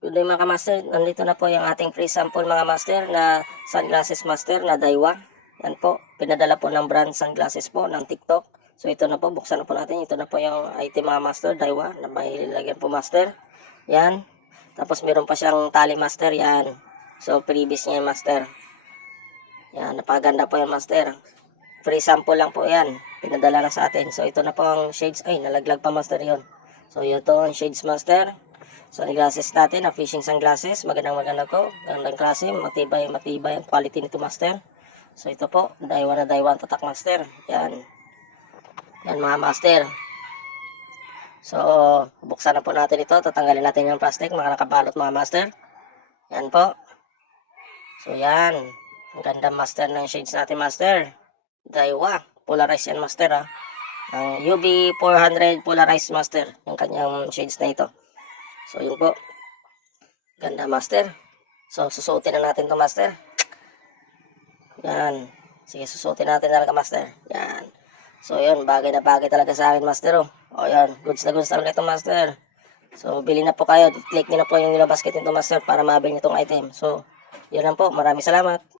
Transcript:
Good day mga master, nandito na po yung ating free sample mga master na sunglasses master na Daiwa. Yan po, pinadala po ng brand sunglasses po ng TikTok. So ito na po, buksan na po natin. Ito na po yung item mga master, Daiwa, na may lagyan po master. Yan, tapos meron pa siyang tali master, yan. So previous niya yung master. Yan, napaganda po yung master. Free sample lang po yan, pinadala na sa atin. So ito na po ang shades, ay nalaglag pa master yon. So ito ang shades master. Sunglasses natin, na fishing sunglasses, magandang po, magandang klase, matibay ang quality nito master. So ito po, Daiwa na Daiwa tatak master. Yan. Yan mga master. So buksan na po natin ito, tatanggalin natin yung plastic, mga nakabalot mga master. Yan po. So yan, ang ganda master ng shades natin master. Daiwa, polarized yan master ha. Ang UV 400 polarized master, yung kanyang shades na ito. So yun po, ganda master. So susuotin na natin to master. Yan, sige susuotin natin talaga master. Yan. So yun, bagay na bagay talaga sa akin master. O yan, goods na goods talaga ito master. So bili na po kayo, click nyo na po yung yellow basket nito master para mabili nitong item. So yun lang po, maraming salamat.